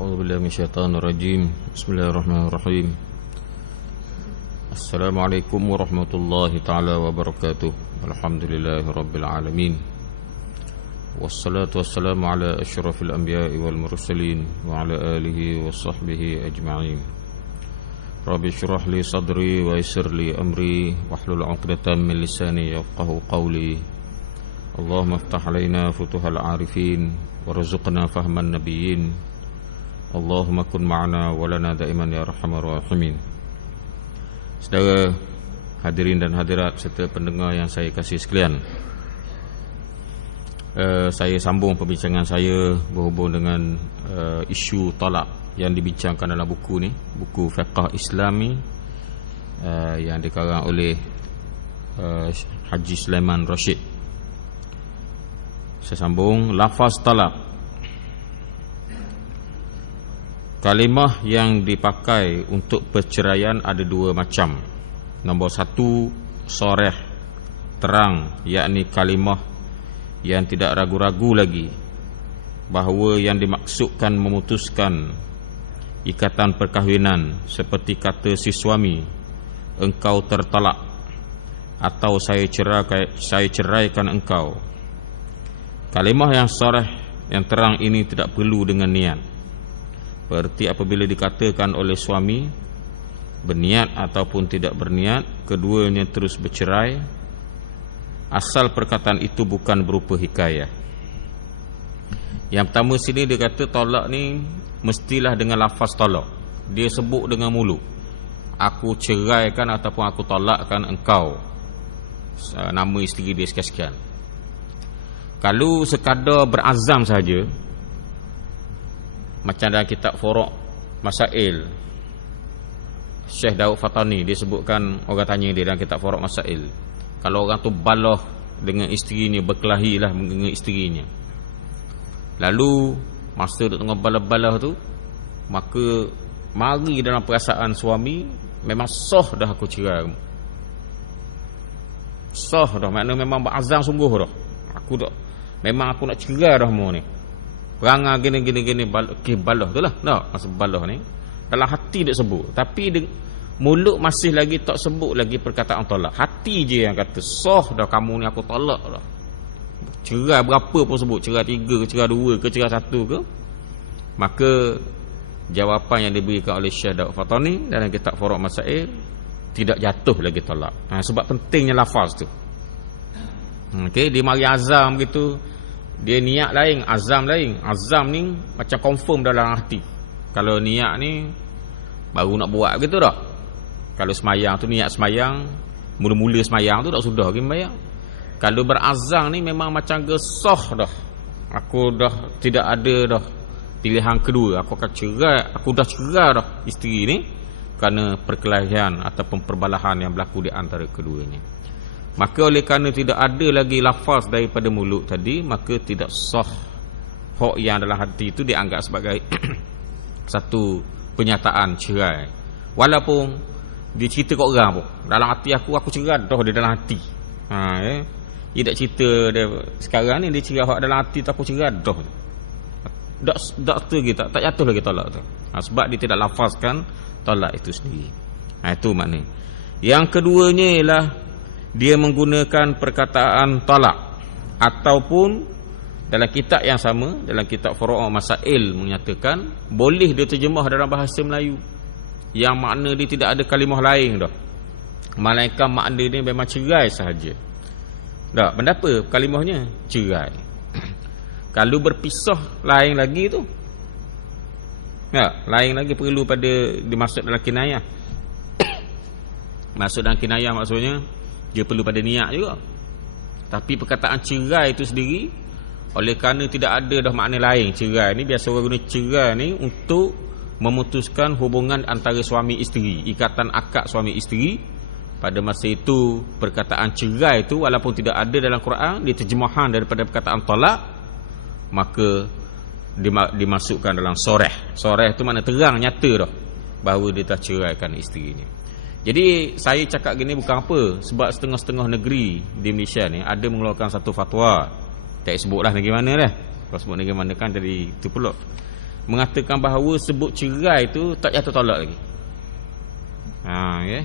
أعوذ بالله من الشيطان الرجيم. بسم الله الرحمن الرحيم. السلام عليكم ورحمة الله تعالى وبركاته. الحمد لله رب العالمين، والصلاة والسلام على أشرف الأنبياء والمرسلين وعلى آله وصحبه أجمعين. رب اشرح لي صدري ويسر لي أمري واحلل عقدة من لساني يفقهوا قولي. اللهم افتح علينا فتوح العارفين وارزقنا فهم النبيين. Allahumma kun ma'ana walana da'iman ya arhamar rahimin. Saudara hadirin dan hadirat serta pendengar yang saya kasih sekalian, saya sambung perbincangan saya berhubung dengan isu talak yang dibincangkan dalam buku ni, buku Fiqh Islami yang dikarang oleh Haji Sulaiman Rashid. Saya sambung. Lafaz talak, kalimah yang dipakai untuk perceraian ada dua macam. Nombor satu, soreh, terang, yakni kalimah yang tidak ragu-ragu lagi bahawa yang dimaksudkan memutuskan ikatan perkahwinan, seperti kata si suami, engkau tertalak, atau saya ceraikan engkau. Kalimah yang soreh, yang terang ini tidak perlu dengan niat. Berarti apabila dikatakan oleh suami, berniat ataupun tidak berniat, keduanya terus bercerai, asal perkataan itu bukan berupa hikayah. Yang pertama sini dia kata tolak ni mestilah dengan lafaz tolak. Dia sebut dengan mulut, aku ceraikan ataupun aku tolakkan engkau, nama isteri dia sekian-sekian. Kalau sekadar berazam saja, macam dalam kitab Furuq Masail, Syekh Daud Fatani dia sebutkan, orang tanya dia dalam kitab Furuq Masail, kalau orang tu balah dengan isterinya, berkelahi lah dengan isterinya, lalu masa dia tengah balah-balah tu, maka mari dalam perasaan suami, memang sah dah aku cerai, sah dah, maknanya memang berazam sungguh dah, aku dah, memang aku nak cerai dah mu ni, perangai gini balah tu lah. Tak, masa balah ni dalam hati dia sebut, tapi mulut masih lagi tak sebut lagi perkataan tolak. Hati je yang kata sah dah kamu ni, aku tolak dah. Cerai berapa pun sebut, cerai 3 ke, cerai 2 ke, cerai 1 ke, maka jawapan yang diberikan oleh Syekh Daud Fatani dalam kitab Furuq Masail, tidak jatuh lagi tolak. Sebab pentingnya lafaz tu. Okey, dia mari azam gitu, dia niat lain, azam lain. Azam ni macam confirm dalam hati. Kalau niat ni baru nak buat gitu dah. Kalau semayang tu niat semayang, mula-mula semayang tu dah sudah lagi sembahyang. Kalau berazam ni memang macam gesah dah, aku dah tidak ada dah pilihan kedua, aku akan cerai, aku dah cerai dah isteri ni kerana perkelahian ataupun perbalahan yang berlaku di antara keduanya. Maka oleh kerana tidak ada lagi lafaz daripada mulut tadi, maka tidak sah. Hak yang dalam hati itu dianggap sebagai satu penyataan cerai. Walaupun dia cerita kat orang pun, dalam hati aku cerai dah, dia dalam hati. Dia tak cerita dia sekarang ni, dia cerai hak dalam hati tu, aku cerai dah. Tak jatuh lagi tolak tu. Sebab dia tidak lafazkan tolak itu sendiri. Itu maknanya. Yang keduanya ialah dia menggunakan perkataan talak, ataupun dalam kitab yang sama, dalam kitab Furuq Masail menyatakan boleh dia terjemah dalam bahasa Melayu yang makna dia tidak ada kalimah lain dah, melainkan makna dia memang cerai sahaja. Tak, benda apa kalimahnya? Cerai. Kalau berpisah lain lagi tu, lain lagi, perlu pada dimasuk dalam kinayah. Masuk dalam kinayah maksudnya dia perlu pada niat juga. Tapi perkataan cerai itu sendiri, oleh kerana tidak ada dah makna lain, cerai ni biasa orang guna cerai ni untuk memutuskan hubungan antara suami isteri, ikatan akad suami isteri. Pada masa itu perkataan cerai itu walaupun tidak ada dalam Quran, dia terjemahan daripada perkataan talak, maka dimasukkan dalam soreh. Soreh itu makna terang, nyata dah bahawa dia dah ceraikan isterinya. Jadi saya cakap gini bukan apa, sebab setengah-setengah negeri di Malaysia ni ada mengeluarkan satu fatwa. Tak sebutlah negeri mana dah. Kalau sebut negeri mana kan jadi itu pula. mengatakan bahawa sebut cerai tu tak jatuh tolak lagi. Okay.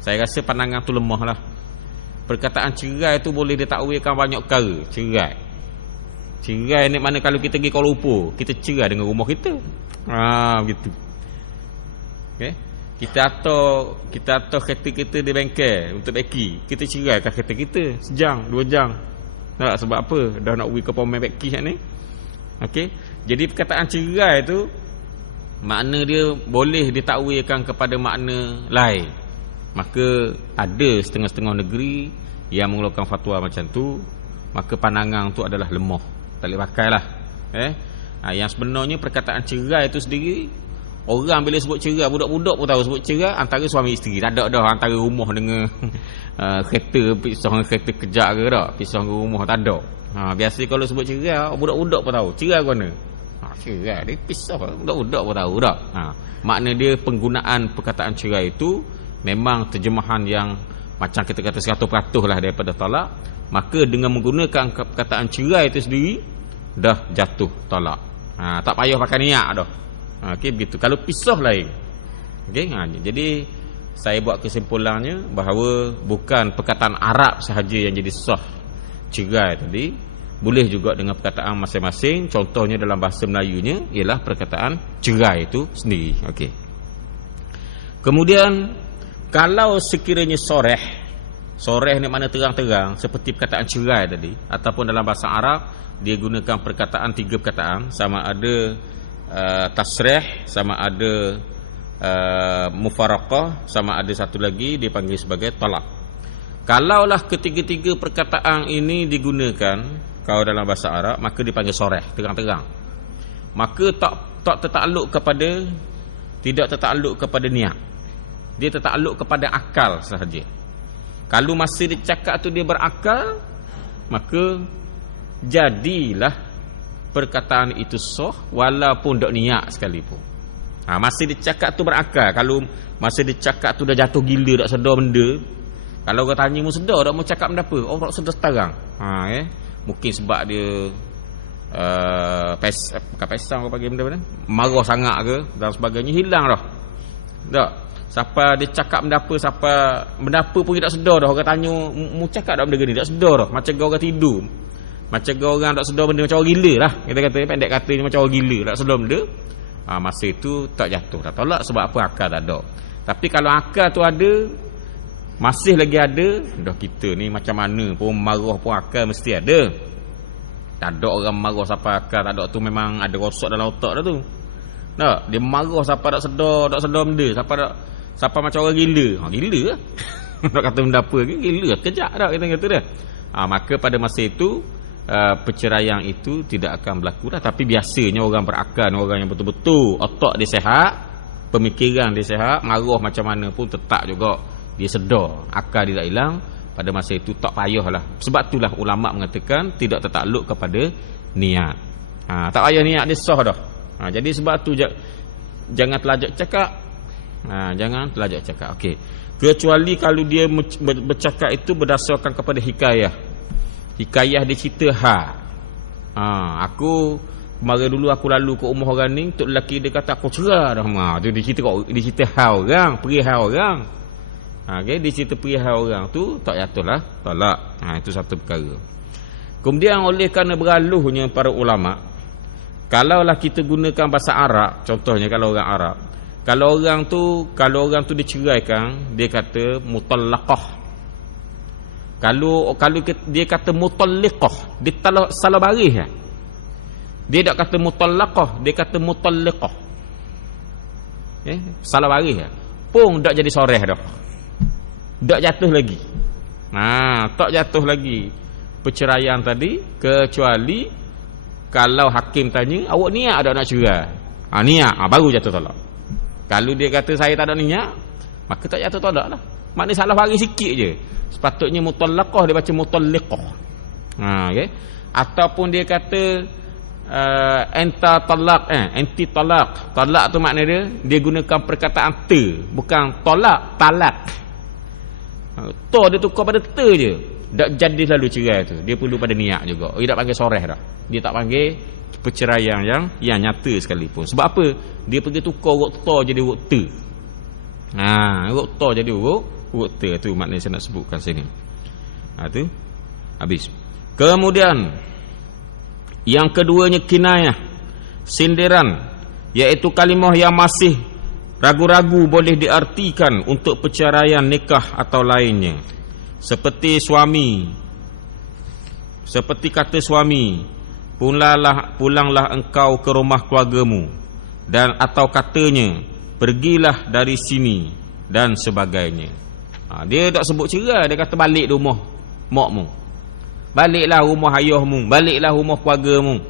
Saya rasa pandangan tu lemah lah. Perkataan cerai tu boleh ditakwilkan banyak perkara. Cerai ni mana kalau kita pergi Kuala Lumpur, kita cerai dengan rumah kita. Begitu. Okay. Kita atur kereta kita di bengkel untuk beki. Kita ceraikan kereta kita sejam, 2 jam. Tak, sebab apa? Dah nak pergi ke Pomen beki ni. Okey. Jadi perkataan cerai tu makna dia boleh ditakwilkan kepada makna lain. Maka ada setengah-setengah negeri yang mengeluarkan fatwa macam tu, maka pandangan tu adalah lemah, tak boleh pakailah. Yang sebenarnya perkataan cerai itu sendiri, orang bila sebut cerai, budak-budak pun tahu sebut cerai antara suami isteri. Tak ada dah antara rumah dengan kereta, pisah dengan kereta kejap ke tak, pisah dengan rumah, tak ada. Biasa kalau sebut cerai, budak-budak pun tahu cerai ke mana. Cerai dia pisah, budak-budak pun tahu tak. Makna dia penggunaan perkataan cerai itu memang terjemahan yang macam kita kata 100% lah daripada talak. Maka dengan menggunakan perkataan cerai itu sendiri dah jatuh talak. Tak payah pakai niat dah. Okey, begitu. Kalau pisah lain. Okey, jadi saya buat kesimpulannya bahawa bukan perkataan Arab sahaja yang jadi sah cerai tadi, boleh juga dengan perkataan masing-masing. Contohnya dalam bahasa Melayunya ialah perkataan cerai itu sendiri. Okey. Kemudian kalau sekiranya soreh ni mana terang-terang seperti perkataan cerai tadi, ataupun dalam bahasa Arab dia gunakan perkataan 3 perkataan, sama ada tasrih, sama ada mufaraqah, sama ada satu lagi dipanggil sebagai talak. Kalaulah ketiga-tiga perkataan ini digunakan kalau dalam bahasa Arab, maka dipanggil soreh, terang-terang. Maka tak tidak tertakluk kepada niat. Dia tertakluk kepada akal sahaja. Kalau masih dicakap tu dia berakal, maka jadilah perkataan itu sah walaupun tak niat sekalipun. Masih dicakap tu berakal. Kalau masih dicakap tu dah jatuh gila, tak sedar benda, kalau orang tanya mu sedar tak mau cakap benda apa, tak sedar sekarang. Mungkin sebab dia bukan pesang apa bagi benda-benda, marah sangat ke dan sebagainya, hilang dah. Tak. Siapa dia cakap benda apa pun dia tak sedar dah. Orang tanya mu cakap tak benda gini, tak sedar dah. Macam orang tidur, macam orang tak sedar benda, macam orang gila lah. Kita kata pendek katanya macam orang gila, tak sedar benda. Masa itu tak jatuh, tak tolak. Sebab apa? Akal tak ada. Tapi kalau akal tu ada, masih lagi ada, dah kita ni macam mana pun marah pun akal mesti ada. Tak ada orang marah siapa akal tak ada tu, memang ada rosak dalam otak dah tu. Tak, dia marah siapa tak sedar benda, siapa macam orang gila. Gila lah. Nak kata benda apa ke? Gila, kejap dah kita kata dah. Maka pada masa itu perceraian itu tidak akan berlaku dah. Tapi biasanya orang berakal, orang yang betul-betul otak dia sihat, pemikiran dia sihat, marah macam mana pun tetap juga dia sedar, akal dia tak hilang. Pada masa itu tak payahlah. Sebab itulah ulama mengatakan tidak tertakluk kepada niat. Tak payah niat dia sah dah. Jadi sebab tu jangan terlajak cakap. Jangan terlajak cakap. Okey. Kecuali kalau dia bercakap itu berdasarkan kepada hikayah. Hikayah dia cerita aku kemarin dulu aku lalu ke rumah orang ni, tok lelaki dia kata aku cerai dah. Tu dia cerita hal orang, perihal orang. Okay, dia cerita perihal orang tu tak jatuhlah talak. Itu satu perkara. Kemudian oleh kerana beraluhnya para ulama, kalaulah kita gunakan bahasa Arab, contohnya kalau orang Arab, kalau orang tu diceraikan, dia kata mutallaqah. Kalau dia kata mutalliqah, dia salah baris. Dia tak kata mutallaqah, dia kata mutalliqah. Salah baris. Pun tak jadi soreh dah. Tak jatuh lagi. Tak jatuh lagi perceraian tadi, kecuali kalau hakim tanya, awak niat tak nak cerai? Niat, baru jatuh talak. Kalau dia kata saya tak ada niat, maka tak jatuh talak lah. Maknanya salah baris sikit je. Sepatutnya mutallaqah, dia baca mutalliqah. Okay? Ataupun dia kata anta talak, anti talak. Talak tu makna dia gunakan perkataan bukan tolak, talak. To dia tukar pada te je. tak jadi lalu cerai tu. Dia perlu pada niat juga. Dia tak panggil soreh dah. Dia tak panggil perceraian yang nyata sekalipun. Sebab apa? Dia pergi tukar urut ta jadi urut te. Urut ta jadi urut te. Tu maknanya saya nak sebutkan sini. Tu habis. Kemudian yang keduanya kinayah, sindiran, iaitu kalimah yang masih ragu-ragu boleh diartikan untuk perceraian nikah atau lainnya. Seperti kata suami, pulanglah engkau ke rumah keluargamu, dan atau katanya, pergilah dari sini, dan sebagainya. Dia tak sebut cerai, dia kata balik rumah makmu, baliklah rumah ayahmu, baliklah rumah keluargamu,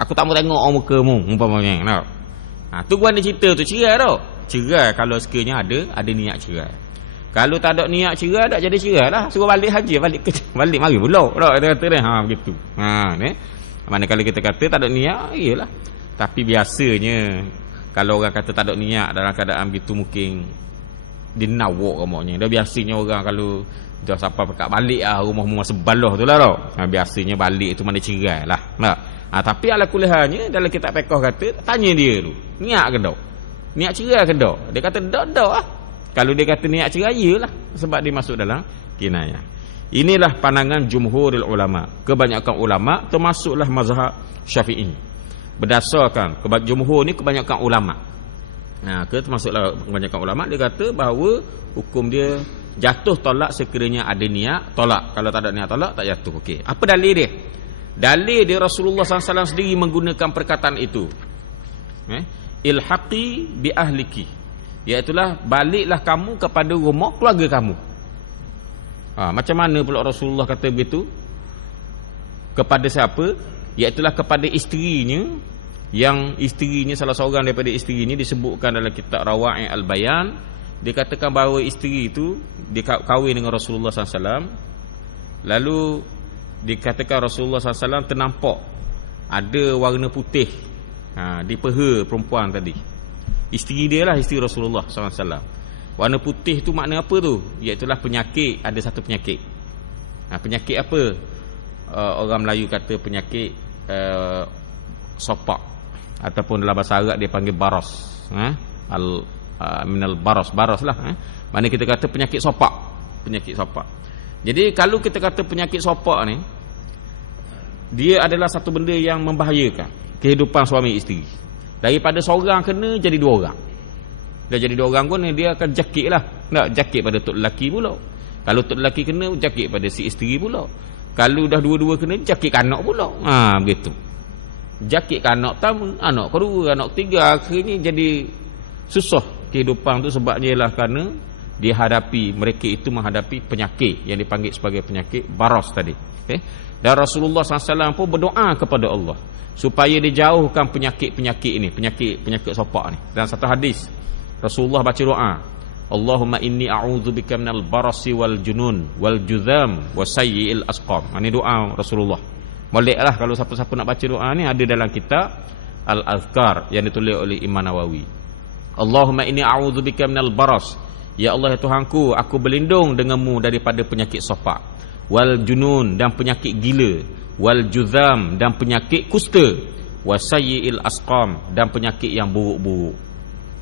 aku tak mau tengok mukamu, umpamanya. Tu gua ni cerita tu cerai tau. Cerai kalau sekiranya ada niat cerai. Kalau tak ada niat cerai, tak jadi cerai lah. Suruh balik haji, balik mari pula. Dia kata dia, begitu. Ni. Manakala kita kata tak ada niat, iyalah. Tapi biasanya kalau orang kata tak ada niat dalam keadaan begitu, mungkin dinawak maknanya. Dah biasanya orang kalau dah siapa pekat balik rumah sebelah tu lah tau. Biasanya balik tu mana cerai lah. Tapi ala kulihannya dalam kitab fiqh kata, tanya dia tu, niat ke tak? Niat cerai ke tak? Dia kata tak lah. Kalau dia kata niat cerai, iyalah, sebab dia masuk dalam kinayah. Inilah pandangan jumhurul ulama, kebanyakan ulama, termasuklah mazhab Syafi'i. Berdasarkan jumhur ni kebanyakan ulama. Termasuklah kebanyakan ulama, dia kata bahawa hukum dia jatuh tolak sekiranya ada niat tolak. Kalau tak ada niat tolak, tak jatuh. Okey. Apa dalil dia? Dalil dia Rasulullah SAW sendiri menggunakan perkataan itu. Ilhaqi bi ahliki, iaitulah baliklah kamu kepada rumah keluarga kamu. Macam mana pula Rasulullah kata begitu? Kepada siapa? Iaitulah kepada isterinya, yang isterinya salah seorang daripada isterinya disebutkan dalam kitab Rawa'i al-Bayan. Dia katakan bahawa isteri itu dia kahwin dengan Rasulullah SAW. Lalu dikatakan Rasulullah SAW ternampak ada warna putih di peha perempuan tadi. Isteri dia lah, isteri Rasulullah SAW. Warna putih tu makna apa tu? Iaitulah penyakit, ada satu penyakit. Penyakit apa? Orang Melayu kata penyakit sopak, ataupun dalam bahasa Arab dia panggil baros. Minal baros lah. Mana kita kata penyakit sopak. Penyakit sopak. Jadi kalau kita kata penyakit sopak ni, dia adalah satu benda yang membahayakan kehidupan suami isteri. Daripada seorang kena jadi dua orang. Dah jadi dua orang pun dia akan jakit lah. Nak jakit pada tok lelaki pula. Kalau tok lelaki kena, jakit pada si isteri pula. Kalau dah dua-dua kena, jakit kanak pula. Begitu. Jakit kanak tamu, anak kedua, anak ketiga, akhirnya jadi susah kehidupan tu. Sebabnya ialah kerana mereka itu menghadapi penyakit yang dipanggil sebagai penyakit baros tadi. Dan Rasulullah SAW pun berdoa kepada Allah supaya dijauhkan penyakit-penyakit ini, penyakit sopak ni. Dalam satu hadis Rasulullah baca doa, Allahumma inni a'udzubika minal barasi wal junun wal juzam wasayyi'il asqam. Ini doa Rasulullah. Moleklah kalau siapa-siapa nak baca doa ni, ada dalam kitab Al-Azkar yang ditulis oleh Imam Nawawi. Allahumma inni a'udzubika minal baras. Ya Allah ya Tuhanku, aku berlindung denganmu daripada penyakit sopak, wal junun dan penyakit gila, wal juzam dan penyakit kusta, wasayyi'il asqam dan penyakit yang buruk-buruk.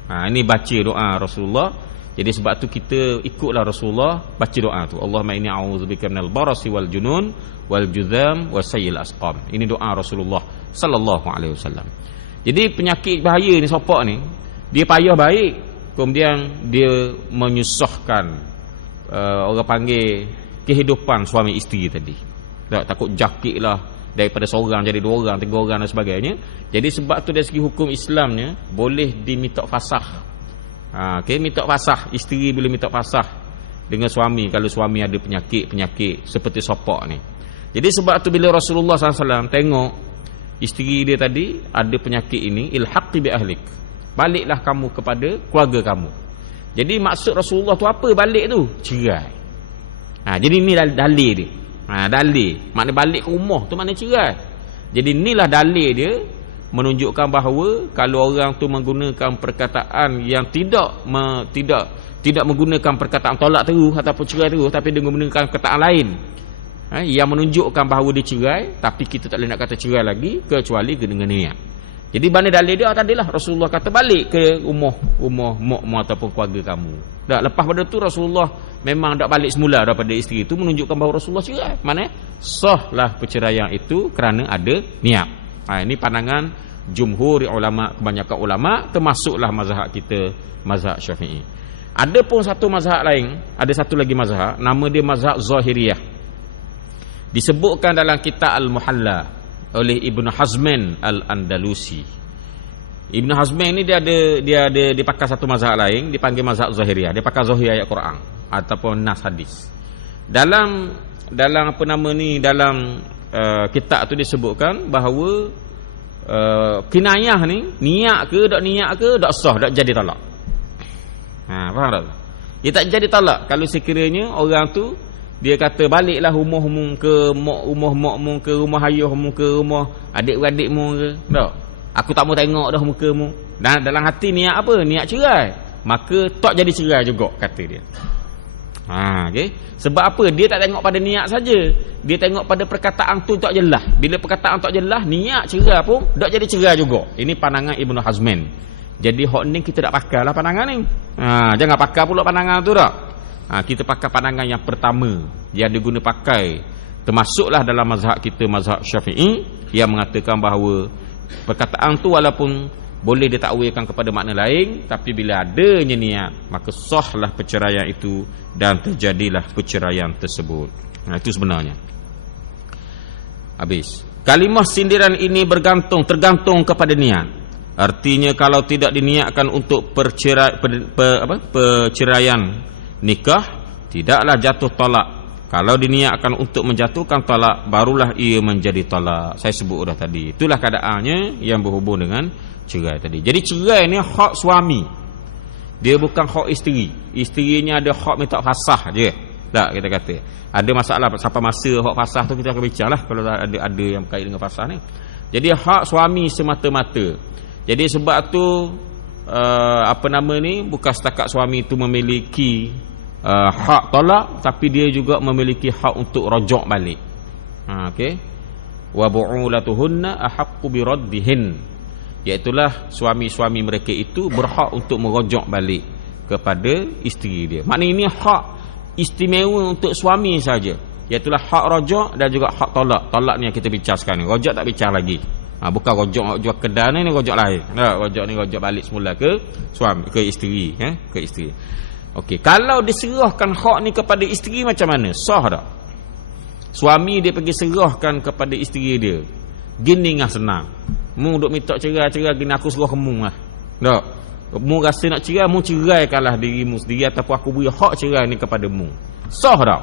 Ini baca doa Rasulullah. Jadi sebab tu kita ikutlah Rasulullah baca doa tu. Allahumma inni a'udzubika minal barasi wal junun wal juzam wasayyi'il asqam. Ini doa Rasulullah sallallahu alaihi wasallam. Jadi penyakit bahaya ni sopak ni, dia payah baik, kemudian dia menyusahkan orang panggil kehidupan suami isteri tadi. Takut jakit lah, daripada seorang jadi dua orang, tiga orang dan sebagainya. Jadi sebab tu dari segi hukum Islamnya boleh diminta fasah. Minta fasah, isteri boleh minta fasah dengan suami kalau suami ada penyakit seperti sopak ni. Jadi sebab tu bila Rasulullah SAW tengok isteri dia tadi ada penyakit ini, ilhaqi bi ahlik, baliklah kamu kepada keluarga kamu. Jadi maksud Rasulullah tu apa balik tu? Cerai. Jadi ni dalil dia. Dalil makna balik ke rumah tu makna cerai. Jadi inilah dalil dia menunjukkan bahawa kalau orang tu menggunakan perkataan yang tidak menggunakan perkataan tolak terus ataupun cerai terus, tapi dia menggunakan perkataan lain, yang menunjukkan bahawa dia cerai, tapi kita tak boleh nak kata cerai lagi kecuali dengan niat. Jadi mana dalil dia tadilah Rasulullah kata balik ke rumah mak ataupun keluarga kamu. Dah lepas pada tu Rasulullah memang tak balik semula daripada isteri itu, menunjukkan bahawa Rasulullah cerai. Mana sahlah perceraian itu kerana ada niat. Ini pandangan jumhur ulama, kebanyakan ulama, termasuklah mazhab kita, mazhab Syafi'i. Ada pun satu mazhab lain, ada satu lagi mazhab, nama dia mazhab Zahiriyah. Disebutkan dalam kitab Al-Muhalla oleh Ibn Hazmin Al-Andalusi. Ibn Hazmin ni dia pakai satu mazhab lain, dipanggil mazhab Zahiriyah. Dia pakai zahir ayat Quran ataupun nas hadis. Dalam apa nama ni, dalam kitab tu disebutkan bahawa kinayah ni niat ke tak sah, tak jadi talak. Faham tak? Dia tak jadi talak kalau sekiranya orang tu dia kata baliklah rumahmu ke rumah makmu ke rumah ayahmu ke rumah adik-beradikmu ke. Tak. Aku tak mau tengok dah mukamu. Dan dalam hati niat apa? Niat cerai. Maka tak jadi cerai juga kata dia. Okay. Sebab apa? Dia tak tengok pada niat saja. Dia tengok pada perkataan tu tak jelas. Bila perkataan tak jelas, niat cerai pun tak jadi cerai juga. Ini pandangan Ibn Hazmin. Jadi hak ni kita tak pakailah pandangan ni. Jangan pakai pula pandangan tu tak. Kita pakai pandangan yang pertama yang diguna pakai, termasuklah dalam mazhab kita, mazhab Syafi'i, yang mengatakan bahawa perkataan tu walaupun boleh ditakwilkan kepada makna lain, tapi bila adanya niat maka sahlah perceraian itu dan terjadilah perceraian tersebut. Itu sebenarnya. Habis. Kalimah sindiran ini tergantung kepada niat. Artinya kalau tidak diniatkan untuk perceraian nikah, tidaklah jatuh talak. Kalau diniatkan untuk menjatuhkan talak, barulah ia menjadi talak. Saya sebut dah tadi. Itulah keadaannya yang berhubung dengan cerai tadi. Jadi cerai ni hak suami, dia bukan hak isteri. Isterinya ada hak minta fasah je. Tak, kita kata ada masalah sampai masa hak fasah tu kita akan bincang lah kalau ada yang berkait dengan fasah ni. Jadi hak suami semata-mata. Jadi sebab tu apa nama ni, bukan setakat suami itu memiliki hak tolak, tapi dia juga memiliki hak untuk rajak balik. Okey. Wa bu'ulatuhunna ahaqqu biraddihin. Iaitulah suami-suami mereka itu berhak untuk merajak balik kepada isteri dia. Maknanya ini hak istimewa untuk suami saja. Iaitulah hak rajak dan juga hak tolak. Tolak ni yang kita bincang sekarang ni. Rajak tak bincang lagi. Bukan rajak kedai ni rajak lain. Rajak ni rajak balik semula ke suami, ke isteri, ke isteri. Okey, kalau diserahkan hak ni kepada isteri macam mana? Sah tak? Suami dia pergi serahkan kepada isteri dia. Gini ngah senang. Mu duk minta cerai gini, aku serah ke mu lah. Tak. Mu rasa nak cerai, mu ceraikanlah dirimu sendiri ataupun aku beri hak cerai ni kepada mu. Sah tak?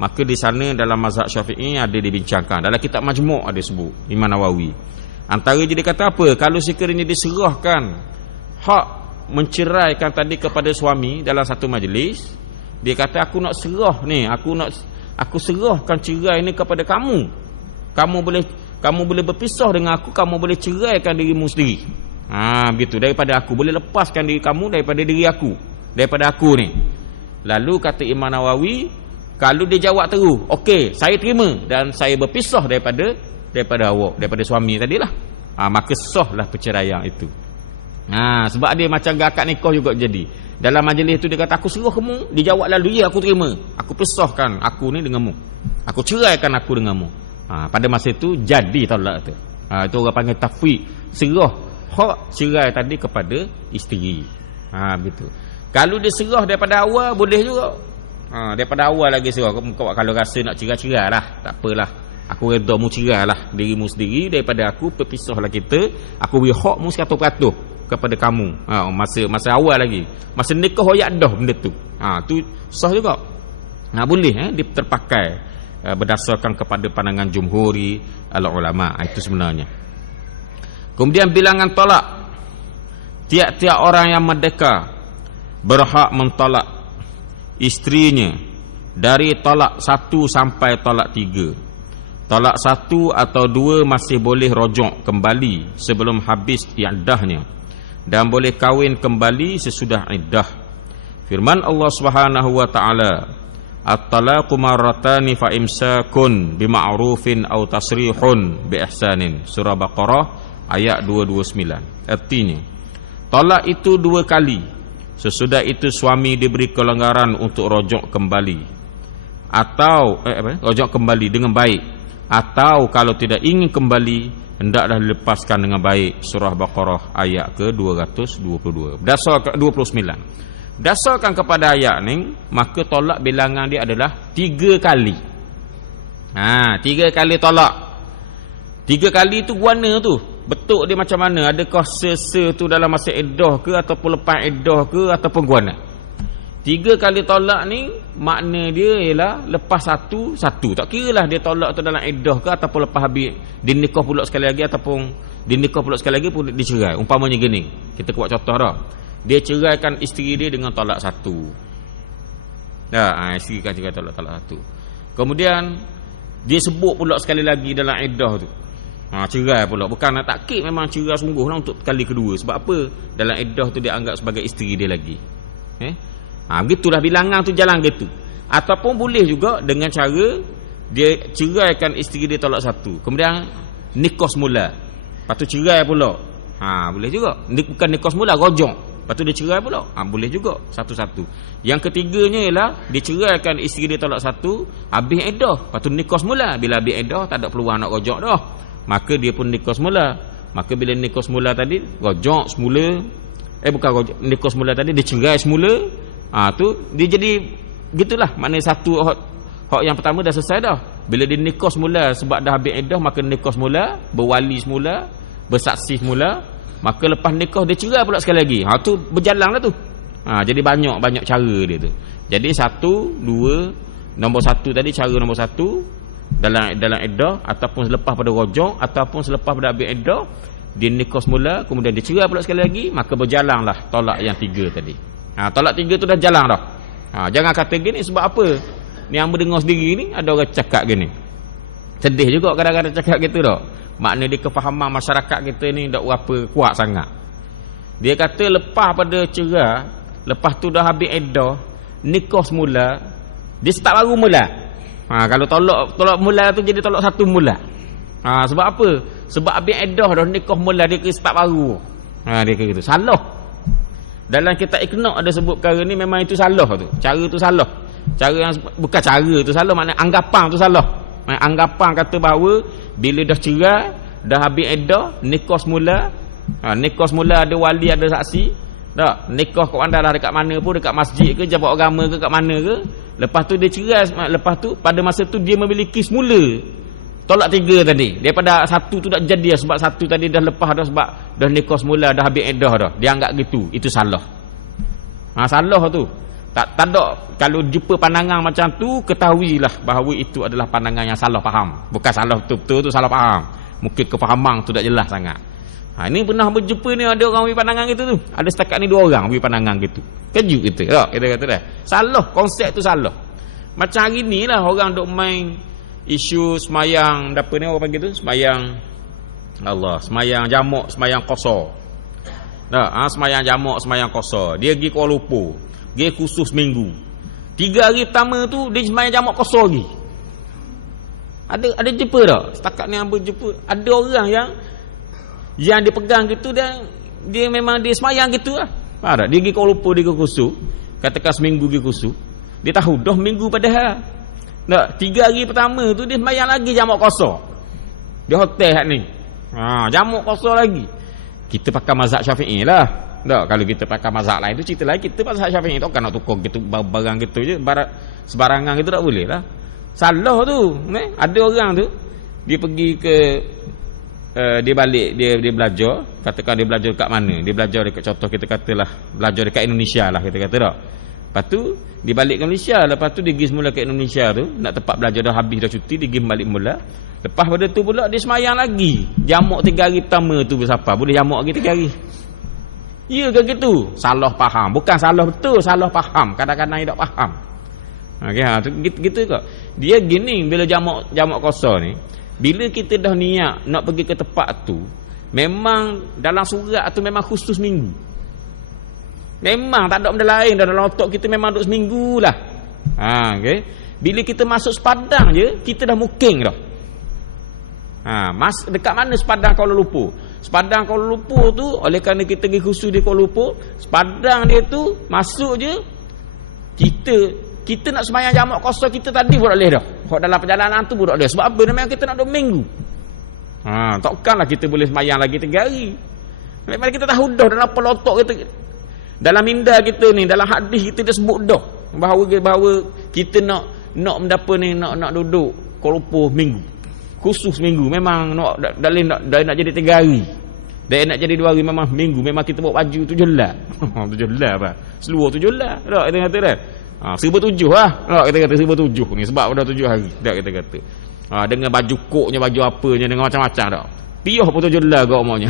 Maka di sana dalam mazhab Syafi'i ada dibincangkan. Dalam kitab Majmu' ada sebut Imam Nawawi. Antara je dia kata apa? Kalau sekiranya diserahkan hak menceraikan tadi kepada suami dalam satu majlis, dia kata aku nak serah ni, aku serahkan cerai ni kepada kamu. Kamu boleh berpisah dengan aku, kamu boleh ceraikan dirimu sendiri. Begitu, daripada aku boleh lepaskan diri kamu daripada diri aku, daripada aku ni. Lalu kata Imam Nawawi, kalau dia jawab terus, okey, saya terima dan saya berpisah daripada awak, daripada suami tadilah, maka sahlah perceraian itu. Sebab dia macam akad nikah juga jadi. Dalam majlis itu dia kata aku serah kamu, dia jawab lalu, ya aku terima, aku pisahkan aku ni denganmu, aku ceraikan aku denganmu. Pada masa itu jadi talak tu. Itu orang panggil tafwid, serah hak cerai tadi kepada isteri. Begitu. Kalau dia serah daripada awal boleh juga. Daripada awal lagi serah. Kau kalau rasa nak cerai lah, tak apalah, aku redha mu cerai lah dirimu sendiri daripada aku, berpisahlah kita, aku beri hakmu 100% kepada kamu. Masa awal lagi, masa nikah hoyak dah benda tu. Tu sah juga. Boleh terpakai berdasarkan kepada pandangan jumhuri al-ulama. Itu sebenarnya. Kemudian bilangan talak. Tiap-tiap orang yang merdeka berhak mentolak isterinya dari talak 1 sampai talak 3. Talak 1 atau 2 masih boleh rojok kembali sebelum habis iddahnya, dan boleh kahwin kembali sesudah iddah. Firman Allah Subhanahu wa taala, at-talaqu marratani fa imsakun bima'rufin aw tasrihun bi ihsanin. Surah Baqarah ayat 229. Artinya, talak itu 2 kali. Sesudah itu suami diberi kelonggaran untuk rojok kembali atau rojok kembali dengan baik, atau kalau tidak ingin kembali hendaklah dilepaskan dengan baik. Surah Baqarah ayat ke-222. Berdasarkan 29. Dasarkan kepada ayat ni, maka tolak bilangan dia adalah 3 kali. 3 kali tolak. 3 kali tu guana tu, bentuk dia macam mana? Adakah sesa tu dalam masa iddah ke, ataupun lepas iddah ke, ataupun guana? 3 kali tolak ni makna dia ialah lepas satu. Tak kiralah dia tolak tu dalam iddah ke, ataupun lepas habis dinikah pula sekali lagi, ataupun dinikah pula sekali lagi pun dicerai. Umpamanya gini, kita buat contoh dah. Dia ceraikan isteri dia dengan tolak 1. Isteri kan cerai tolak 1. Kemudian dia sebut pula sekali lagi dalam iddah tu. Cerai pula. Bukan nak takkid, memang cerai sungguh lah untuk kali kedua. Sebab apa? Dalam iddah tu dia anggap sebagai isteri dia lagi. Begitulah bilangan tu jalan gitu. Ataupun boleh juga dengan cara dia ceraikan isteri dia tolak 1. Kemudian nikah semula. Lepas tu cerai pula. Boleh juga. Bukan nikah semula, rojok. Lepas tu dia cerai pula. Boleh juga satu-satu. Yang ketiganya ialah dia ceraikan isteri dia tolak 1, habis iddah. Lepas tu nikah semula. Bila habis iddah tak ada peluang nak rojok dah. Maka dia pun nikah semula. Maka bila nikah semula tadi, rojok semula. Bukan rojok, nikah semula tadi dia cerai semula. Tu dia jadi gitulah. Maknanya satu hak yang pertama dah selesai dah. Bila dia nikah semula sebab dah habis iddah, maka nikah semula, berwali semula, bersaksi semula. Maka lepas nikah dia cerai pula sekali lagi. Tu berjalan lah tu. Jadi banyak cara dia tu. Jadi 1, 2, nombor 1 tadi, cara nombor 1 dalam iddah, ataupun selepas pada rojok, ataupun selepas pada habis iddah, dia nikah semula, kemudian dia cerai pula sekali lagi, maka berjalanlah tolak yang 3 tadi. Tolak 3 tu dah jalan dah. Jangan kata gini, sebab apa? Ni hamba dengar sendiri ni, ada orang cakap gini. Sedih juga kadang-kadang cakap gitu dah. Makna dia kefahaman masyarakat kita ni tak berapa kuat sangat. Dia kata lepas pada cerai, lepas tu dah habis iddah, nikah semula, dia start baru mula. Kalau tolak mula tu jadi tolak 1 mula. Sebab apa? Sebab habis iddah dah, nikah mula, dia kena start baru. Dia kata gitu. Salah. Dalam kitab Iqna' ada sebut perkara ni, memang itu salah tu. Cara tu salah. Cara yang bukan cara tu salah, makna anggapan tu salah. Anggapan kata bahawa bila dah cerai, dah habis iddah, nikah semula. Nikah semula ada wali, ada saksi. Tak, nikah kat mana lah, dekat mana pun, dekat masjid ke, jabat agama ke, kat mana ke. Lepas tu dia cerai, lepas tu pada masa tu dia memiliki semula tolak 3 tadi. Daripada 1 tu tak jadi sebab 1 tadi dah lepas dah, sebab dah nikah semula, dah habis iddah dah. Dia anggap gitu. Itu salah. Salah tu. Tak ada. Kalau jumpa pandangan macam tu, ketahuilah bahawa itu adalah pandangan yang salah faham. Bukan salah betul-betul tu, salah faham. Mungkin kefahaman tu tak jelas sangat. Ini pernah berjumpa ni, ada orang beri pandangan gitu tu. Ada setakat ni 2 orang beri pandangan gitu. Kejut kita. Kita kata dah. Salah, konsep tu salah. Macam hari ni lah orang duk main isu semayang, apa ni orang panggil tu? Semayang jamak, semayang qasar. Semayang jamak, semayang qasar. Dia pergi Kuala Lumpur. Dia khusus minggu. 3 hari pertama tu dia semayang jamak qasar lagi. Ada jumpa tak? Setakat ni hamba jumpa. Ada orang yang dia pegang gitu, dia memang dia semayang gitu lah. Faham tak? Dia pergi Kuala Lumpur, dia khusus. Katakan seminggu dia khusus. Dia tahu dah minggu padahal. 3 hari pertama tu dia semayang lagi jamak qasar. Dia hotel hak ni. Jamak qasar lagi. Kita pakai mazhab Syafi'i lah. Tak, kalau kita pakai mazhab lain tu cerita lain. Kita mazhab Syafi'i tu kan nak tukar gitu barang gitu je, sebarangan gitu tak boleh lah. Salah tu. Ada orang tu dia pergi ke dia balik, dia belajar. Katakan dia belajar dekat mana? Dia belajar dekat, contoh kita katalah belajar dekat Indonesia lah, kita kata tak. Lepas tu dia balik ke Malaysia. Lepas tu dia pergi semula ke Indonesia tu, nak tempat belajar dah habis dah cuti, dia pergi balik mula. Lepas pada tu pula dia semayang lagi. Jamak 3 hari pertama tu bersiapa? Boleh jamak lagi 3 hari. Ya ke gitu? Salah faham. Bukan salah betul, salah faham. Kadang-kadang dia tak faham. Gitu kok. Dia gini, bila jamak qasar ni, bila kita dah niat nak pergi ke tempat tu, memang dalam surat tu memang khusus minggu. Memang tak ada benda lain dalam otak kita, memang duduk seminggu lah. Okey. Bila kita masuk sepadang je, kita dah muking dah. Dekat mana sepadang Kuala Lumpur? Sepadang Kuala Lumpur tu, oleh kerana kita pergi khusus di Kuala Lumpur, sepadang dia tu masuk je, kita nak sembahyang jamak kosong kita tadi pun tak boleh dah. Hak dalam perjalanan tu pun tak boleh. Sebab apa? Memang kita nak 2 minggu. Takkanlah kita boleh sembahyang lagi 3 hari. Memang kita tahu dah dalam pelotok kita, dalam minda kita ni, dalam hadis kita dah sebut dah bahawa kita nak mendapat ni, nak duduk Kuala Lumpur minggu. Khusus minggu. Memang dah nak jadi 3 hari. Dah nak jadi 2 hari, memang minggu. Memang kita bawa baju 7 lah. 7 lah apa? Seluar 7 lah. Tak kita kata dah. 1,700 lah. Tak kita kata 1,700 ni sebab dah 7 hari. Tak kita kata. Dengan baju koknya, baju apanya, dengan macam-macam dah. Piyah pun 7 lah kau maunya.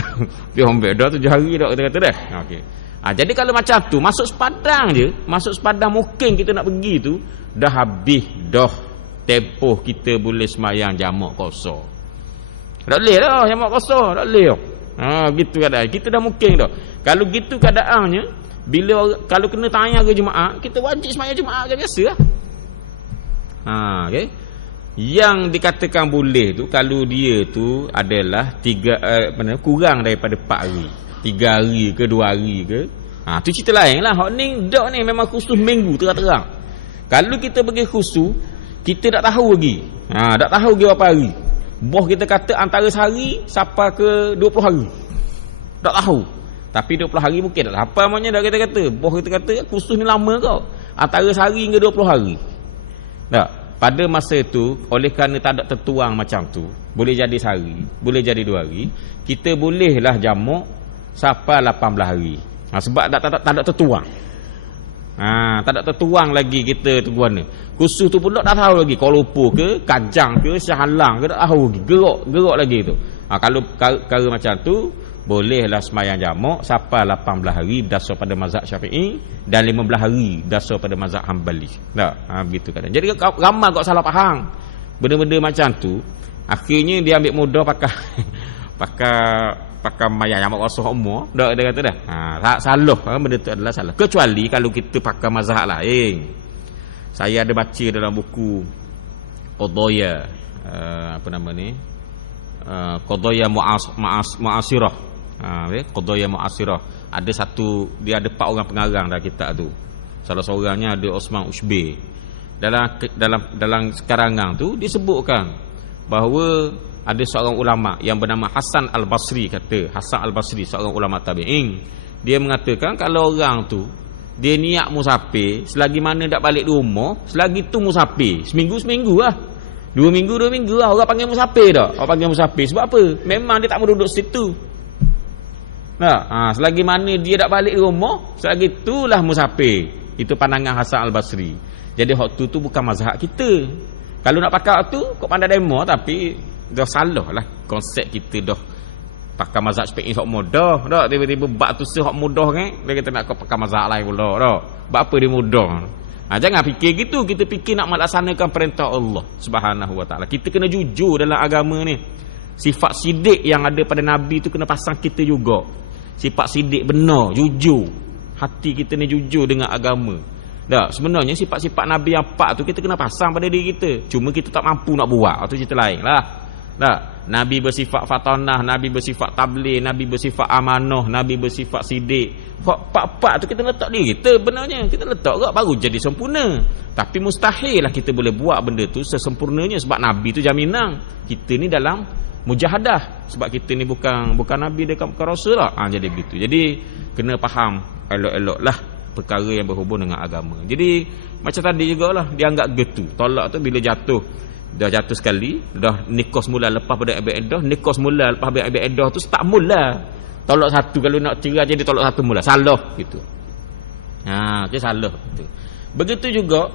Piyah ambil dah 7 hari dah kita kata dah. Okey. Jadi kalau macam tu, masuk sepadang je, masuk sepadang mungkin kita nak pergi tu, dah habis dah tempoh kita boleh semayang jamak kosong. Tak boleh dah jamak kosong, tak boleh dah. Gitu keadaan. Kita dah mungkin dah. Kalau gitu keadaannya, kalau kena tanya ke jemaah, kita wajib semayang jemaah macam biasa lah. Okey. Yang dikatakan boleh tu, kalau dia tu adalah kurang daripada 4 hari. 3 hari ke 2 hari ke, tu cerita lain lah. Hak ni dak ni memang khusus minggu terang-terang. Kalau kita pergi khusus, kita tak tahu lagi. Tak tahu lagi berapa hari. Bos kita kata antara sehari sampai ke 20 hari. Tak tahu. Tapi 20 hari mungkin tak apa maknanya dah kita kata. Bos kita kata khusus ni lama kau. Antara sehari hingga 20 hari. Tak. Pada masa itu, oleh kerana tak ada tertuang macam tu, boleh jadi sehari, boleh jadi 2 hari, kita bolehlah jamak sampai 18 hari. Sebab tak ada tertuang. Tak ada tertuang lagi kita tu mana. Khusus tu pun tak tahu lagi. Kuala Lumpur ke, Kajang ke, Shah Alam ke, tak tahu lagi. Gerak lagi tu. Kalau cara macam tu, bolehlah semayang jamak sampai 18 hari berdasar pada mazhab Syafi'i dan 15 hari berdasar pada mazhab Hanbali. Tak? Begitu kadang. Jadi ramai kau salah faham. Benda-benda macam tu, akhirnya dia ambil mudah pakai mayang jamak kosong umur. Dak dia kata dah. Salah, benda tu adalah salah. Kecuali kalau kita pakai mazhab lain. Saya ada baca dalam buku Qadaya Qadaya Mu'asirah. Qadaya Mu'asirah. Ada satu, dia ada 4 orang pengarang dalam kitab tu. Salah seorangnya ada Osman Ushbe. Dalam sekarangan tu disebutkan bahawa ada seorang ulama yang bernama Hasan Al-Basri, kata Hasan Al-Basri, seorang ulama tabi'in, dia mengatakan kalau orang tu dia niat musafir, selagi mana tak balik di rumah, selagi tu musafir. Seminggu lah, 2 minggu lah orang panggil musafir dah. Orang panggil musafir sebab apa? Memang dia tak mau duduk situ. Selagi mana dia tak balik di rumah, selagi itulah musafir. Itu pandangan Hasan Al-Basri. Jadi waktu tu bukan mazhab kita. Kalau nak pakai tu kau pandai demo, tapi dah salah lah konsep kita dah pakai mazhab Syafi'i hak mudah dah. Tiba-tiba bab tu hak mudah kan, dia kata nak kau pakai mazhab lain pula dah. Bab apa dia mudah? Jangan fikir gitu. Kita fikir nak melaksanakan perintah Allah Subhanahu wa taala. Kita kena jujur dalam agama ni. Sifat sidik yang ada pada Nabi tu kena pasang kita juga. Sifat sidik benar, jujur. Hati kita ni jujur dengan agama. Tak, sebenarnya sifat-sifat Nabi yang 4 tu kita kena pasang pada diri kita. Cuma kita tak mampu nak buat. Itu cerita lain lah. Tak, Nabi bersifat fatanah, Nabi bersifat tabligh, Nabi bersifat amanah, Nabi bersifat sidik. Pak tu kita letak diri kita benarnya. Kita letak tak baru jadi sempurna. Tapi mustahil lah kita boleh buat benda tu sesempurnanya sebab Nabi tu jaminan. Kita ni dalam mujahadah sebab kita ni bukan Nabi, dia bukan rasul lah. Jadi begitu. Jadi kena faham elok-elok lah perkara yang berhubung dengan agama. Jadi macam tadi jugalah dia anggap gitu. Tolak tu bila jatuh, dah jatuh sekali, dah nikah semula lepas pada iddah, nikah semula lepas pada iddah tu start mula. Tolak satu, kalau nak cerai jadi tolak satu mula. Salah gitu. Dia salah gitu. Begitu juga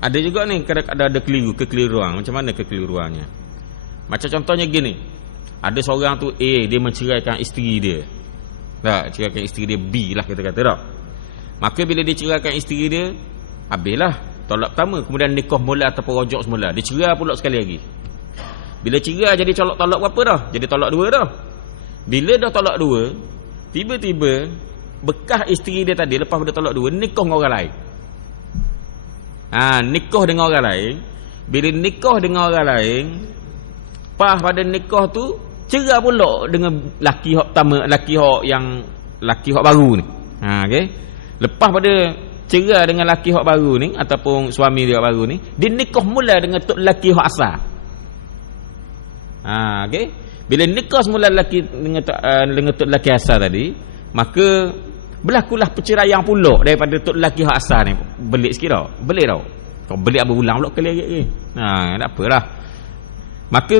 ada juga ni kadang-kadang ada kekeliruan. Macam mana kekeliruannya? Macam contohnya gini. Ada seorang tu A, dia menceraikan isteri dia. Tak, ceraikan isteri dia B lah kita kata tak. Maka bila dia ceraikan isteri dia, habislah tolak pertama, kemudian nikah mula ataupun rojak semula. Dia cerai pula sekali lagi. Bila cerai jadi tolak berapa dah? Jadi tolak 2 dah. Bila dah tolak 2, tiba-tiba bekas isteri dia tadi lepas dah tolak 2 nikah dengan orang lain. Nikah dengan orang lain. Bila nikah dengan orang lain, pas pada nikah tu cerai pula dengan laki hak pertama, laki hak baru ni. Okey. Lepas pada cerai dengan laki hak baru ni ataupun suami dia baru ni, dia nikah mula dengan tok laki hak asal. Okey. Bila nikah semula laki dengan tok laki asal tadi, maka berlakulah perceraian pula daripada tok laki hak asal ni. Belik sikit dah. Belik tau. Kau belik apa ulang pula kali lagi. Tak apalah. Maka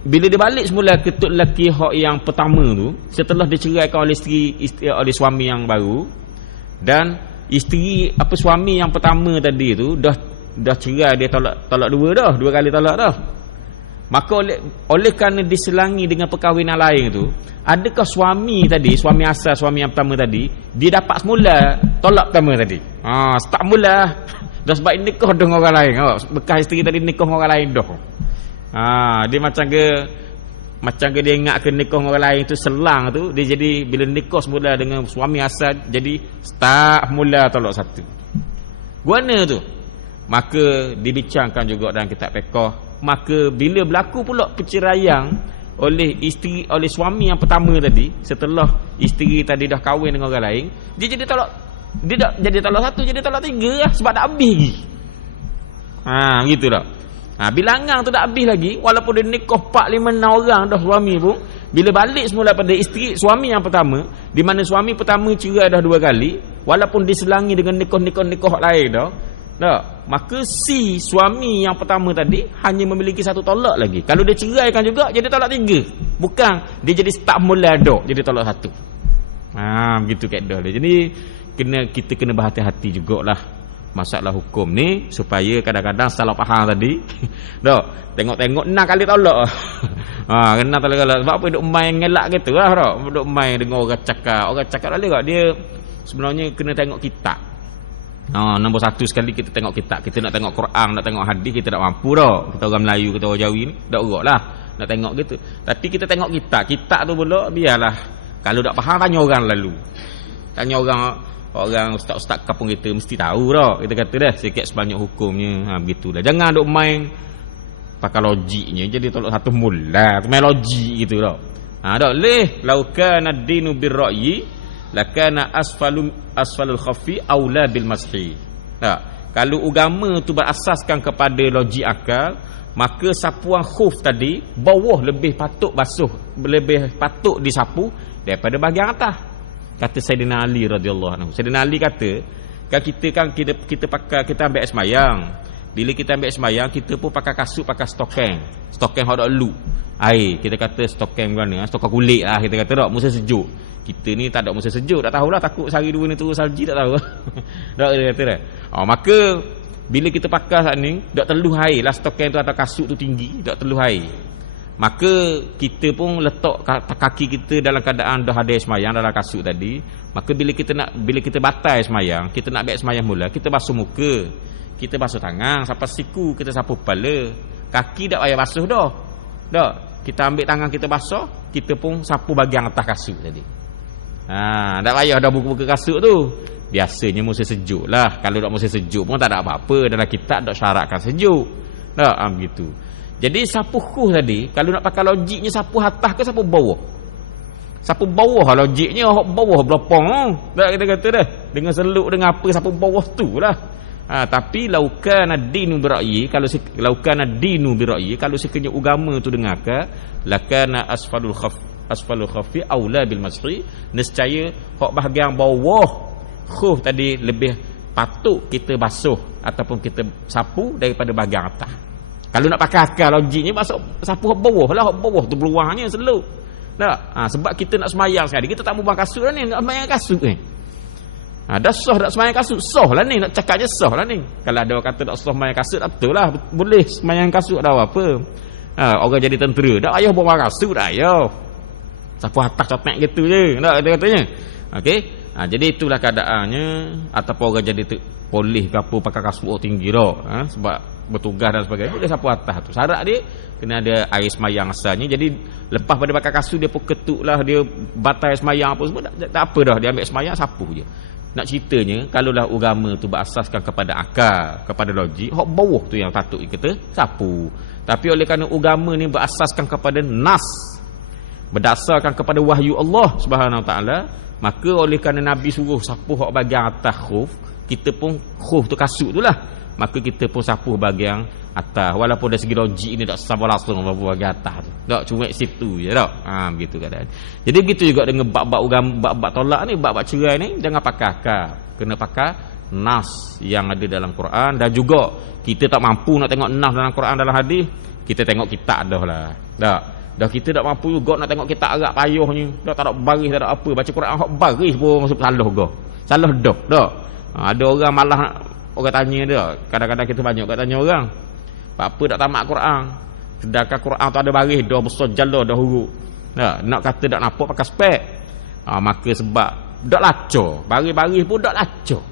bila dia balik semula ke tok laki hak yang pertama tu, setelah diceraikan oleh oleh suami yang baru, dan suami yang pertama tadi tu dah cerai, dia talak dua kali talak dah. Maka oleh kerana diselangi dengan perkahwinan lain tu, adakah suami asal, suami yang pertama tadi, dia dapat semula tolak pertama tadi? Start mula dah, sebab nikah dengan orang lain. Bekas isteri tadi nikah dengan orang lain dah. Dia macam ke dia ingat ke nikah dengan orang lain tu selang tu, dia jadi bila nikah semula dengan suami asal, jadi start mula tolak satu. Guana tu, maka dibincangkan juga dalam kitab fiqh. Maka bila berlaku pula perceraian oleh suami yang pertama tadi, setelah isteri tadi dah kahwin dengan orang lain, dia tak jadi talak satu, jadi talak tiga lah, sebab tak habis lagi. Gitu dah. Bilangan tu tak habis lagi, walaupun dia nikah 4, 5, 6 orang dah suami pun, bila balik semula pada suami yang pertama, di mana suami pertama cerai dah 2 kali, walaupun diselangi dengan nikah lain dah, maka si suami yang pertama tadi hanya memiliki 1 tolak lagi. Kalau dia ceraikan juga, jadi tolak 3. Bukan dia jadi start mula dah, jadi tolak 1. Begitu kaedah dia. Jadi kita kena berhati-hati jugalah masalah hukum ni, supaya kadang-kadang salah faham tadi. Tengok 6 kali tolak. Kena tolak. Sebab apa duk main ngelak gitu lah, duk main dengan orang cakap lah dia sebenarnya kena tengok kitab. Nombor 1 sekali kita tengok kitab. Kita nak tengok Quran, nak tengok hadis, kita tak mampu dah. Kita orang Melayu, kita orang Jawi ni tak urut lah nak tengok gitu. Tapi kita tengok kitab tu pula, biarlah. Kalau tak faham, tanya orang lalu. Tanya orang ustaz-ustaz kampung kita, mesti tahu dah. Kita kata dah sikit sebanyak hukumnya. Begitulah. Jangan duk main pakai logiknya, jadi tolak satu mula main logik gitu dah. Tak leh. Lau kana ad-dinu bir-ra'yi lakana asfalul khafi aula bil mashi. Kalau agama tu berasaskan kepada logik akal, maka sapuan khuf tadi bawah lebih patut basuh, lebih patut disapu daripada bahagian atas. Kata Sayyidina Ali radhiyallahu anhu. Sayyidina Ali kata, kita ambil semayang. Bila kita ambil semayang, kita pun pakai kasut, pakai stokeng hok dak lu air. Kita kata stokeng mana? Stokeng kulit lah kita kata, tak musim sejuk. Kita ni tak ada musim sejuk, tak tahulah, takut sehari 2 ni turun salji, tak tahu. Tak kita kata dah. Maka bila kita pakai saat ni, dak teluh air lah stokeng tu atau kasut tu tinggi, dak teluh air. Maka kita pun letak kaki kita dalam keadaan dah ada semayang dalam kasut tadi. Maka bila kita batal semayang, kita nak ambil semayang mula, kita basuh muka, kita basuh tangan sampai siku, kita sapu kepala. Kaki tak payah basuh dah. Kita ambil tangan kita basuh, kita pun sapu bahagian atas kasut tadi. Tak payah dah buka-buka kasut tu. Biasanya musim sejuk lah. Kalau tak musim sejuk pun tak ada apa-apa. Dalam kitab tak syaratkan sejuk. Begitu. Jadi sapu khuh tadi, kalau nak pakai logiknya, sapu atas ke sapu bawah? Sapu bawah lah logiknya, bawah belapang. Tak kita kata dah. Dengan seluk dengan apa, sapu bawah tu lah. Tapi laukana dinu bira'yi, kalau laukana dinu bira'yi, kalau sekiranya agama tu dengarkan, lakana asfalul khafi aula bil mashi, nescaya hak bahagian bawah khuf tadi lebih patut kita basuh ataupun kita sapu daripada bahagian atas. Kalau nak pakai akal logiknya, masuk sapu hak bawah lah, hak bawah tu peluangnya seluk. Sebab kita nak semayang sekali, kita tak mau buang kasut lah ni, nak semayang kasut ni. Dah sah tak semayang kasut? Sah lah ni, nak cakap je sah lah ni. Kalau ada orang kata tak sah semayang kasut, betul lah, boleh semayang kasut dah apa. Orang jadi tentera, tak payah buang kasut, tak payah. Sapu atas cotek gitu je, tak kata-katanya. Okey. Jadi itulah keadaannya. Ataupun orang jadi polis ke apa, pakai kasut tinggi dah, sebab bertugas dan sebagainya, boleh sapu atas tu. Syarat dia kena ada air semayang asalnya. Jadi lepas pada pakai kasut, dia pun ketuk lah, dia batal semayang apa semua, tak apa dah, dia ambil semayang sapu je. Nak ceritanya, kalaulah agama tu berasaskan kepada akal, kepada logik, hak bawah tu yang patut kita sapu. Tapi oleh kerana agama ni berasaskan kepada nas, berdasarkan kepada wahyu Allah Subhanahu Wa Taala, maka oleh kerana Nabi suruh sapu hak bahagian atas khuf, kita pun khuf tu kasut tu lah, maka kita pun sapu bahagian atas, walaupun dari segi logik ni tak sama langsung bahagian atas tu, tak cuma situ je tak. Begitu keadaan. Jadi begitu juga dengan bab-bab agama, bab-bab tolak ni, bab-bab cerai ni, jangan pakai akal, kena pakai nas yang ada dalam Quran. Dan juga kita tak mampu nak tengok nas dalam Quran, dalam hadis, kita tengok kitab dah lah. Dah kita tak mampu juga nak tengok kitab agak payuhnya, dah tak ada baris, tak ada apa, baca Quran hak baris pun salah juga. Salah dah. Ada orang malah orang tanya dia, kadang-kadang kita banyak kat tanya orang, apa tak tamat Quran, sedangkan Quran tu ada baris dah besar jala dah huruf. Nak kata tak nampak pakai spek. Maka sebab dak lacur, baris-baris pun dak lacur.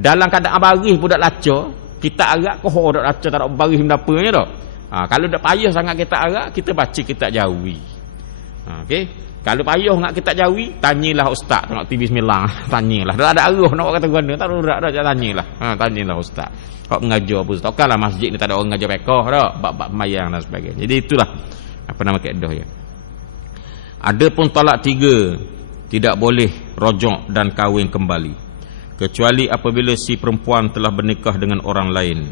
Dalam keadaan baris pun dak lacur, kita agak koh dak lacur, tak ada baris mendapanya dak. Kalau dak payah sangat kita agak, kita baca kitab Jawi. Okey. Kalau payah nak kitab Jawi, tanyalah ustaz tengok TV Semilang. Tanyalah. Dak ada arah nak kata guna, tak ada dak tanyalah. Tanyalah ustaz. Kau mengajar apa ustaz? Takkanlah masjid ni tak ada orang mengajar fiqh dak, bab-bab sembahyang dan sebagainya. Jadi itulah apa nama kaedah ya. Adapun talak 3 tidak boleh rojok dan kahwin kembali, kecuali apabila si perempuan telah bernikah dengan orang lain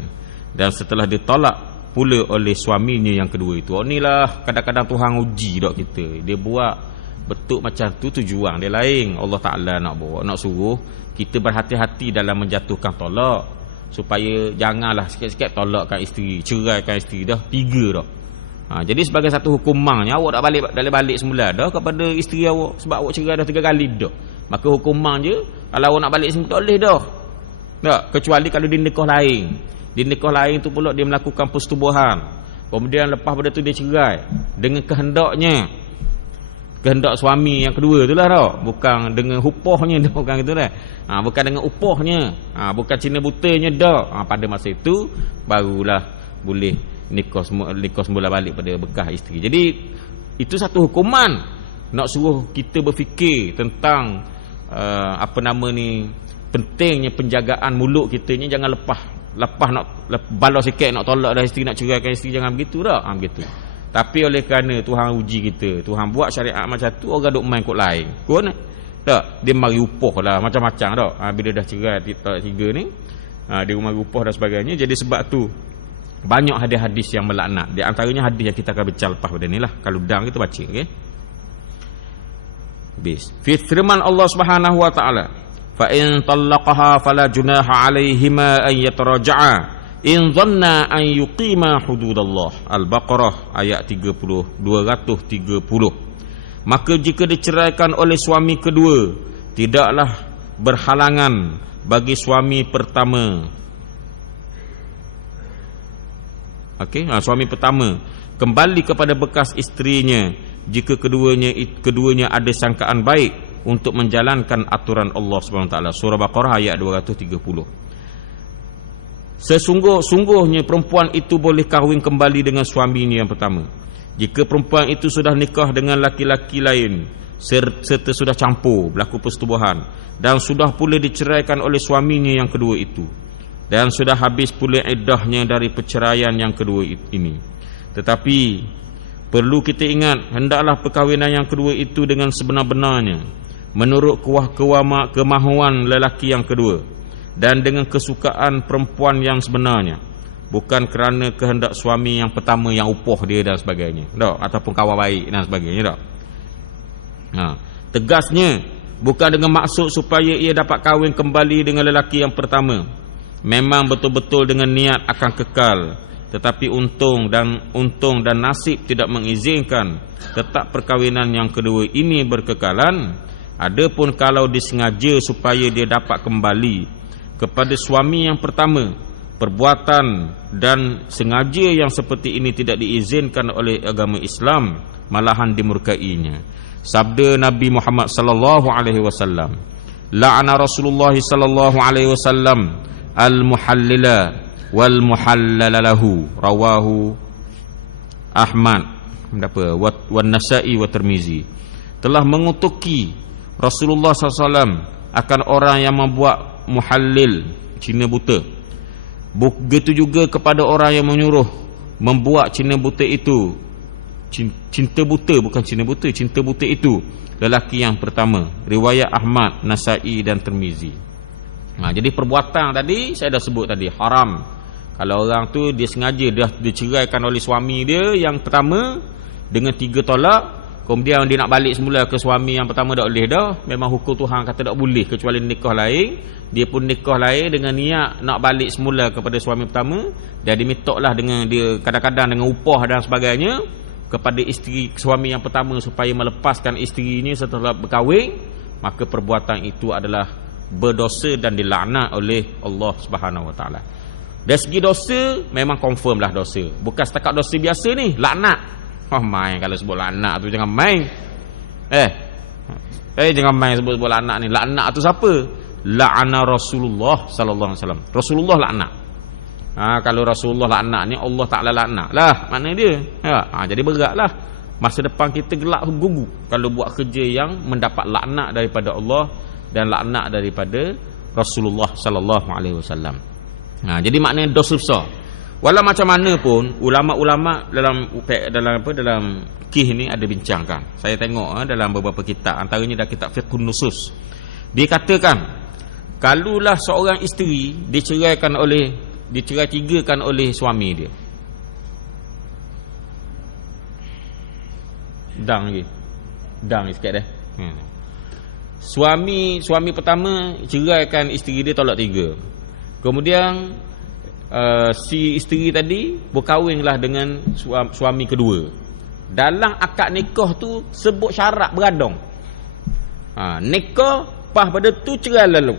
dan setelah ditolak pula oleh suaminya yang kedua itu. Inilah kadang-kadang Tuhan uji dak kita. Dia buat betul macam tu tujuan dia lain. Allah Taala nak bawa, nak suruh kita berhati-hati dalam menjatuhkan tolak, supaya janganlah sikit-sikit tolakkan isteri, ceraikan isteri, dah 3 dah. Jadi sebagai satu hukumannya, awak tak balik semula dah kepada isteri awak, sebab awak cerai dah 3 kali dah. Maka hukuman je, kalau awak nak balik semula tak boleh dah. Tak, kecuali kalau di nikah lain. Di nikah lain tu pula dia melakukan persetubuhan, kemudian lepas pada tu dia cerai dengan kehendak suami yang kedua tu lah dah, bukan dengan upahnya dah, bukan gitu dah. Bukan dengan upahnya, bukan cina butanya dah. Pada masa itu barulah boleh nikah semula balik pada bekas isteri. Jadi itu satu hukuman nak suruh kita berfikir tentang pentingnya penjagaan mulut kita ni. Jangan lepas nak balas sikit nak tolak dah isteri, nak ceraikan isteri, jangan begitu dah. Begitu. Tapi oleh kerana Tuhan uji kita, Tuhan buat syariat macam tu, orang duk main kot lain. Kon tak, dia mari upah lah macam-macam dah. Bila dah cerai 3 ni, dia mari upah dan sebagainya. Jadi sebab tu banyak hadis-hadis yang melaknat. Di antaranya hadis yang kita akan baca lepas pada ni lah. Kalau dang kita baca, okey. Habis. Firman Allah Subhanahu Wa Taala, fa in talaqaha fala junaha alaihima an yataraja'a in dhanna an yuqima hududallah. Al-Baqarah ayat 230. Maka jika diceraikan oleh suami kedua, tidaklah berhalangan bagi suami pertama. Okey, suami pertama kembali kepada bekas isterinya jika keduanya ada sangkaan baik untuk menjalankan aturan Allah Subhanahu Wa Taala. Surah Baqarah ayat 230. Sesungguhnya perempuan itu boleh kahwin kembali dengan suaminya yang pertama jika perempuan itu sudah nikah dengan laki-laki lain serta sudah campur berlaku persetubuhan dan sudah pula diceraikan oleh suaminya yang kedua itu, dan sudah habis pula iddahnya dari perceraian yang kedua ini. Tetapi perlu kita ingat, hendaklah perkahwinan yang kedua itu dengan sebenar-benarnya menurut kemahuan lelaki yang kedua dan dengan kesukaan perempuan yang sebenarnya, bukan kerana kehendak suami yang pertama yang upah dia dan sebagainya, tak? Ataupun kawan baik dan sebagainya, tak? Tegasnya bukan dengan maksud supaya ia dapat kahwin kembali dengan lelaki yang pertama. Memang betul-betul dengan niat akan kekal, tetapi untung dan nasib tidak mengizinkan tetap perkahwinan yang kedua ini berkekalan. Adapun kalau disengaja supaya dia dapat kembali kepada suami yang pertama, perbuatan dan sengaja yang seperti ini tidak diizinkan oleh agama Islam, malahan dimurkainya. Sabda Nabi Muhammad sallallahu alaihi wasallam, la'ana Rasulullah sallallahu alaihi wasallam al-muhallila wal muhallala lahu, rawahu Ahmad wan Nasa'i wa Tirmizi. Telah mengutuki Rasulullah SAW akan orang yang membuat muhallil, cina buta. Begitu juga kepada orang yang menyuruh membuat cina buta itu, cinta buta, bukan cina buta, cinta buta itu lelaki yang pertama. Riwayat Ahmad, Nasai dan Tirmizi. Jadi perbuatan tadi saya dah sebut tadi haram. Kalau orang tu dia sengaja dah diceraikan oleh suami dia yang pertama dengan 3 tolak, kemudian dia nak balik semula ke suami yang pertama, tak boleh dah. Memang hukum Tuhan kata tak boleh kecuali nikah lain. Dia pun nikah lain dengan niat nak balik semula kepada suami pertama, dan dimintaklah dengan dia kadang-kadang dengan upah dan sebagainya kepada isteri suami yang pertama supaya melepaskan isterinya setelah berkahwin, maka perbuatan itu adalah berdosa dan dilaknat oleh Allah Subhanahu Wa Taala. Dari segi dosa memang confirm lah dosa. Bukan setakat dosa biasa ni, laknat. Main kalau sebut laknat tu jangan main. Jangan main sebut laknat ni. Laknat tu siapa? La'ana Rasulullah sallallahu alaihi wasallam. Rasulullah laknat. Kalau Rasulullah laknat ni Allah Taala laknat lah makna dia. Jadi beratlah. Masa depan kita gelap gugu kalau buat kerja yang mendapat laknat daripada Allah dan laknat daripada Rasulullah sallallahu alaihi wasallam. Jadi maknanya dosa besar. Walau macam mana pun ulama-ulama dalam fikih ni ada bincangkan. Saya tengok dalam beberapa kitab, antaranya dalam kitab Fiqhun Nusus. Dia katakan kalulah seorang isteri dicerai 3 oleh suami dia. Dang sikit dah. Suami pertama ceraikan isteri dia tolak 3. Kemudian si isteri tadi berkahwinlah dengan suami kedua. Dalam akad nikah tu sebut syarat beradong. Nikah pas pada tu cerai lalu.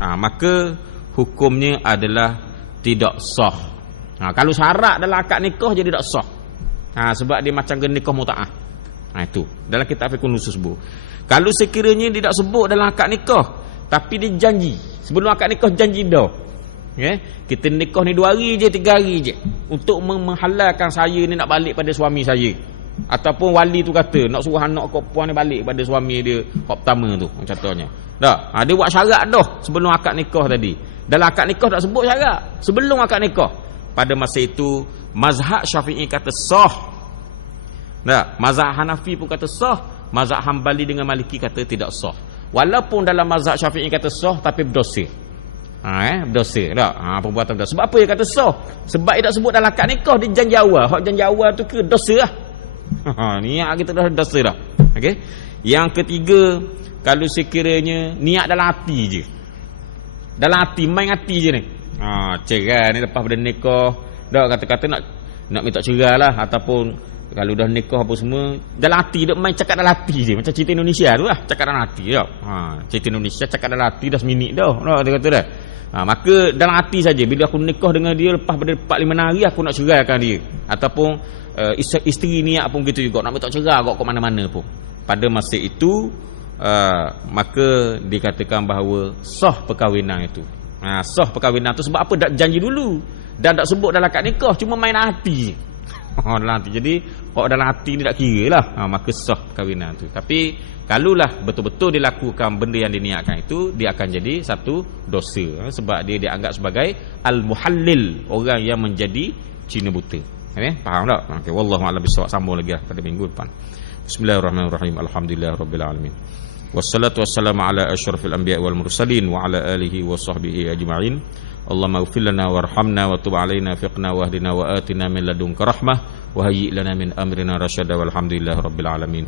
Maka hukumnya adalah tidak sah. Kalau syarat dalam akad nikah jadi tak sah. Sebab dia macam nikah mutaah. Itu dalam kitab Fiqhun Nusus sebut. Kalau sekiranya dia tak sebut dalam akad nikah, tapi dia janji sebelum akad nikah, janji dah, kita nikah ni 2 hari je, 3 hari je, untuk menghalalkan saya ni nak balik pada suami saya. Ataupun wali tu kata nak suruh anak kau puan ni balik pada suami dia hak pertama tu, contohnya. Dia buat syarat dah sebelum akad nikah tadi. Dalam akad nikah tak sebut syarat, sebelum akad nikah. Pada masa itu mazhab Syafi'i kata sah. Mazhab Hanafi pun kata sah. Mazhab Hambali dengan Maliki kata tidak sah. Walaupun dalam mazhab Syafi'i kata sah, tapi berdosa. Berdosa tak? Perbuatan berdosa. Sebab apa dia kata sah? Sebab dia tak sebut dalam akad nikah, dia janji awal. Hak janji awal tu ke dosa lah. Niat kita dah dosa dah. Okey. Yang ketiga, kalau sekiranya niat dalam hati je. Dalam hati, main hati je ni. Cerai ni lepas pada nikah, dah kata-kata nak minta cerai lah, ataupun kalau dah nikah apa semua, dalam hati dia main cakap dalam hati je. Macam cerita Indonesia tu lah, cakap dalam hati dah. Cerita Indonesia cakap dalam hati dah seminit dah. Dia kata dah. Maka dalam hati saja, bila aku nikah dengan dia lepas pada 4-5 hari aku nak ceraikan dia. Ataupun isteri niat pun gitu juga, nak minta cerai kau mana-mana pun. Pada masa itu maka dikatakan bahawa sah perkahwinan itu. Sah perkahwinan itu sebab apa? Dak janji dulu dan tak sebut dalam akad nikah, cuma main hati. Dalam hati. Jadi kalau dalam hati ni tak kira lah, maka sah perkahwinan itu. Tapi kalulah betul-betul dilakukan benda yang diniatkan itu, dia akan jadi satu dosa, sebab dia dianggap sebagai al-muhallil, orang yang menjadi cina buta. Faham tak? Okay, wallahu a'lam bissawab. Sambung lagi pada minggu depan. Bismillahirrahmanirrahim. Alhamdulillahirabbil alamin. Wassalatu wassalamu ala asyrafil anbiya wal mursalin wa ala alihi wa sahbihi ajma'in. Allahumma ighfir lana warhamna wa tub alaina fiqna wahdina wa atina min ladunka rahmah wa hayyi lana min amrina rasyada walhamdulillahirabbil alamin.